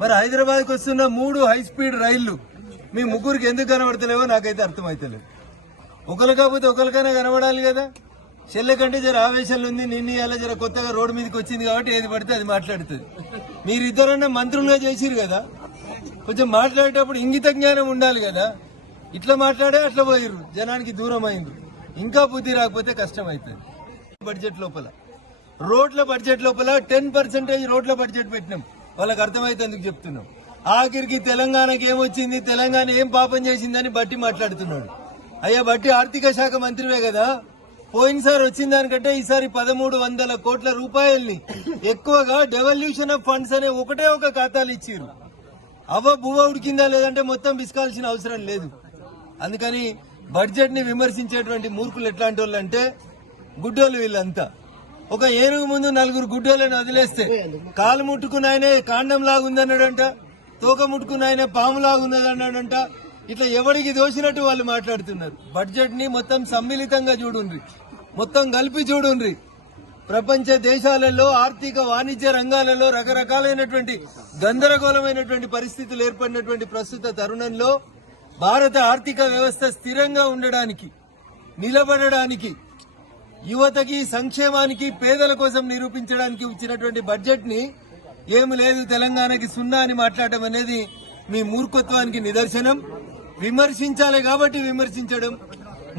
మరి హైదరాబాద్కి వస్తున్న 3 హై స్పీడ్ రైళ్లు మీ ముగ్గురికి ఎందుకు కనబడతలేవో నాకైతే అర్థమైతలేదు. ఒకరు కాకపోతే ఒకరికైనా కనబడాలి కదా. చెల్లె కంటే జర ఆవేశంలో ఉంది, నిన్న ఇలా జర కొత్తగా రోడ్డు మీదకి వచ్చింది కాబట్టి ఏది పడితే అది మాట్లాడుతుంది. మీరిద్దరన్నా మంత్రులుగా చేసిరు కదా, కొంచెం మాట్లాడేటప్పుడు ఇంగిత జ్ఞానం ఉండాలి కదా. ఇట్లా మాట్లాడే అట్లా పోయిర్రు, జనానికి దూరం అయింది. ఇంకా బుద్ధి రాకపోతే కష్టం అవుతుంది. బడ్జెట్ లోపల రోడ్ల బడ్జెట్ లోపల 10% రోడ్ల బడ్జెట్ పెట్టినాం. వాళ్ళకి అర్థమైతే చెప్తున్నాం. ఆఖరికి తెలంగాణకి ఏమొచ్చింది, తెలంగాణ ఏం పాపం చేసిందని బట్టి మాట్లాడుతున్నాడు. అయ్యా బట్టి ఆర్థిక శాఖ మంత్రివే కదా, పోయినసారి వచ్చిన దానికంటే ఈసారి 1300 కోట్ల రూపాయల్ని ఎక్కువగా డెవల్యూషన్ ఆఫ్ ఫండ్స్ అనే ఒకటే ఒక ఖాతాలు ఇచ్చిర్రు. అవ్వ బువ్వ ఉడికిందా లేదంటే మొత్తం బిస్కాల్సిన అవసరం లేదు. అందుకని బడ్జెట్ ని విమర్శించేటువంటి మూర్ఖులు ఎట్లాంటి వాళ్ళు అంటే గుడ్డోళ్ళు వీళ్ళంతా. ఒక ఏనుగు ముందు 4 గుడ్డోళ్ళని వదిలేస్తే కాలు ముట్టుకున్న ఆయనే కాండం లాగుందన్నాడంట, తోక ముట్టుకున్న ఆయన పాము లాగున్నదన్నాడంట. ఇట్లా ఎవరికి దోచినట్టు వాళ్ళు మాట్లాడుతున్నారు. బడ్జెట్ ని మొత్తం సమ్మిళితంగా చూడుండ్రి, మొత్తం కలిపి చూడుండ్రి. ప్రపంచ దేశాలలో ఆర్థిక వాణిజ్య రంగాలలో రకరకాలైనటువంటి గందరగోళమైనటువంటి పరిస్థితులు ఏర్పడినటువంటి ప్రస్తుత తరుణంలో భారత ఆర్థిక వ్యవస్థ స్థిరంగా ఉండడానికి, నిలబడడానికి, యువతకి సంక్షేమానికి పేదల కోసం నిరూపించడానికి ఇచ్చినటువంటి బడ్జెట్ ని ఏమి లేదు తెలంగాణకి 0 అని మాట్లాడటం అనేది మీ మూర్ఖత్వానికి నిదర్శనం. విమర్శించాలి కాబట్టి విమర్శించడం,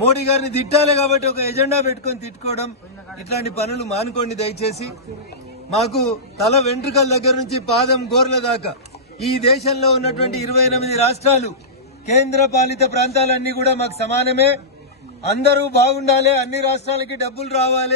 మోడీ గారిని తిట్టాలి కాబట్టి ఒక ఎజెండా పెట్టుకొని తిట్టుకోవడం, ఇట్లాంటి పనులు మానుకోండి దయచేసి. మాకు తల వెంట్రుకల దగ్గర నుంచి పాదం గోర్ల దాకా ఈ దేశంలో ఉన్నటువంటి 28 రాష్ట్రాలు, కేంద్ర పాలిత ప్రాంతాలన్నీ కూడా మాకు సమానమే. అందరూ బాగుండాలి, అన్ని రాష్ట్రాలకి డబ్బులు రావాలి.